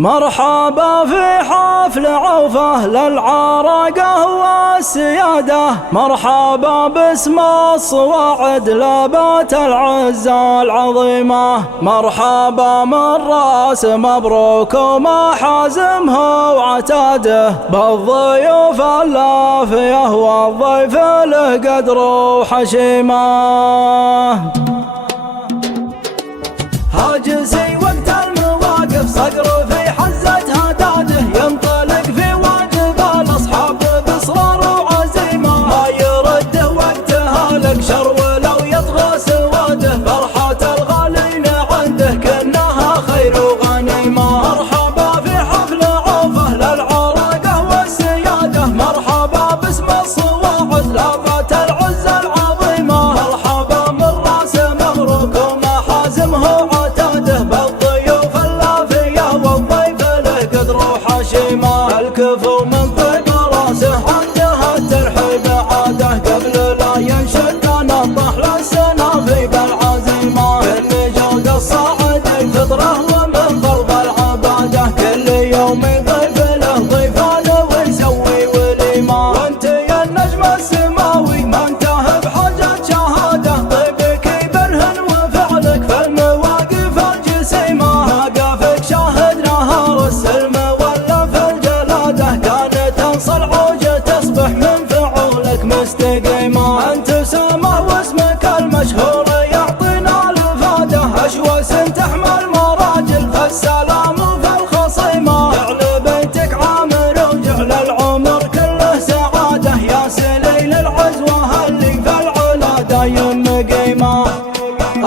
مرحبا في حفل عوفة للعراقة والسيادة، مرحبا باسم الصواعد لبات العزة العظيمة، مرحبا من راس مبروك ومحازمه وعتاده، بالضيوف اللافية والضيف له قدر وحشيمة. هاجسي وقت المواقف صقر في حزة هداده، ينطلق في واجب الأصحاب بإصرار وعزيمة، ما يرده وقتها لك شر ولو يطغى سواده، فرحة الغالين عنده كأنها خير وغنيمة. مرحبا في حفل عوفة للعراقة والسيادة، مرحبا باسم الصواعد لبات العزة العظيمة، مرحبا من راس مبروك ومحازمه وعتاده، بالضيوف اللافية والضيف له قدر وحشيمة. الكفو من طيب راسه عندها الترحيب عاده، قبل لا ينشد نطح للسنافي بالعزيمة، من جود الصاعد الفطرة ومن فرض العبادة، كل يوم يضيف له ضيفان ويسوي وليمة. وانت يا النجم السماوي ما انتهى بحاجة شهادة، طيبك يبرهن وفعلك في المواقف الجسيمة، مواقفك شاهد نهار السلم ولا في الجلادة، كانت تنصل عوجة تصبح من فعولك مستقيمة. انت سامه واسمك المشهور يعطينا الافادة، اشواس تحمل مراجل في السلام وفي الخصيمة، جعل بيتك عامر وجعل العمر كله سعادة، يا سليل العزوة اللي في العلا دايم قيمة.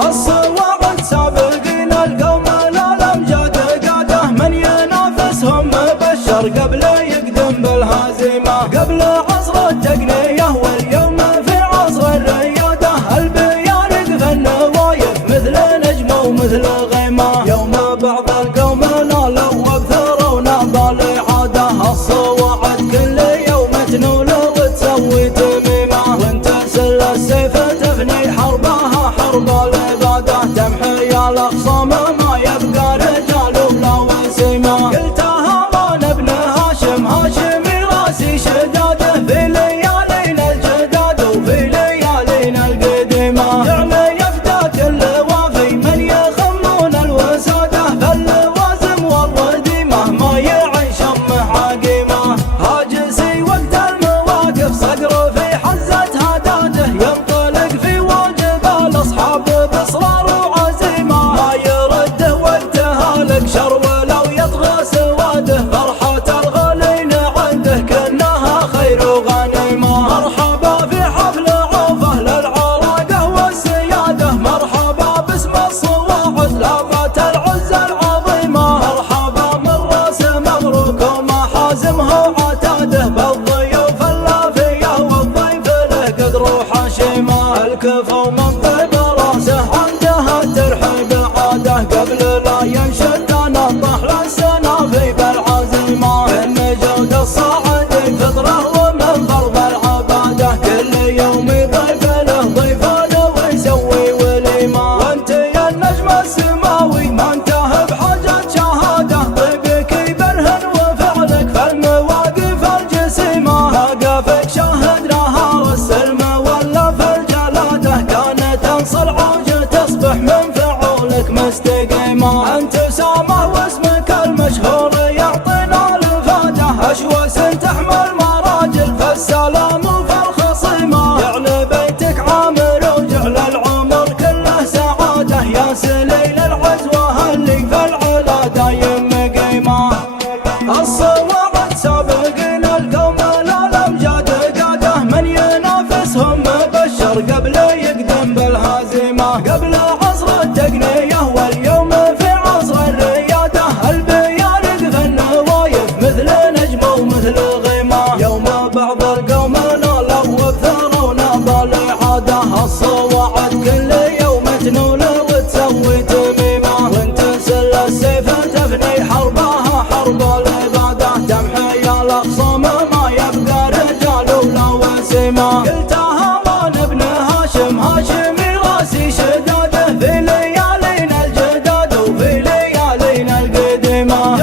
الصواعد سابقين القوم الامجاد قاده، من ينافسهم مبشر قبل يقدم بالهزيمة، قبل عصر التقنية واليوم في عصر الريادة، البيارق في النوايف مثل نجم ومثل غيمة، يوم بعض القوم نالوا وابثروا نبال عاده، الصواعد كل يوم تنول وتسوي تميمة، وانت سل السيف تفني حربها حرب العبادة، تمحي الاخصام ما يبقى رجال ولا وسيمة. قلتها من ابن هاشم هاشمي راسي شداده، في ليالينا الجداد وفي ليالينا القديمة، يعني يفتات اللوافي من يخمون الوسادة، فاللوازم والرديمة ما يعيش محاقيمة. هاجسي وقت المواقف صقر في حزة هداده، ينطلق في واجب الأصحاب بإصرار وعزيمة، ما يرده وقتها لك شر ولو يطغى سواده، فرحة الغالين عنده كأنها خير وغنيمة. مرحبا في حفل عوفة للعراقة والسيادة، مرحبا باسم الصواعد لبات العزة العظيمة، مرحبا من راس مبروك ومحازمه وعتاده، بالضيوف اللافية والضيف له قدر وحشيمة. الكفو من طيب راسه عندها الترحيب عاده، قبل لا ينشد نطح للسنافي بالعزيمة، من جود الصاعد الفطرة ومن فرض العبادة، كل يوم يضيف له ضيفان ويسوي وليمة. وانت يا النجم السماوي ما انتهى بحاجة شهادة، طيبك يبرهن وفعلك في المواقف الجسيمة، مواقفك شاهد نهار السلم ولا في الجلادة، كانت تنصل عوجة تصبح من فعولك مستقيمة. انت سامه واسمك المشهور يعطينا الافادة، اشواس تحمل مراجل في السلام وفي الخصيمة، جعل بيتك عامر وجعل العمر كله سعادة، يا سليل العزوة اللي في العلا دايم قيمة. الصواعد سابقين القوم الامجاد قاده، من ينافسهم مبشر قبل يقدم بالهزيمة، قبل عصر التقنية واليوم في عصر الريادة، البيارق في النوايف مثل نجم ومثل غيمة، يوم بعض القوم نالوا وابثروا نبال عاده، الصواعد كل يوم تنول وتسوي تميمة، وانت سل السيف تفني حربها حرب العبادة، تمحي الاخصام ما يبقى رجال ولا وسيمة. قلتها من ابن هاشم هاشمي راسي شداده، في ليالينا الجداد وفي ليالينا القديمة،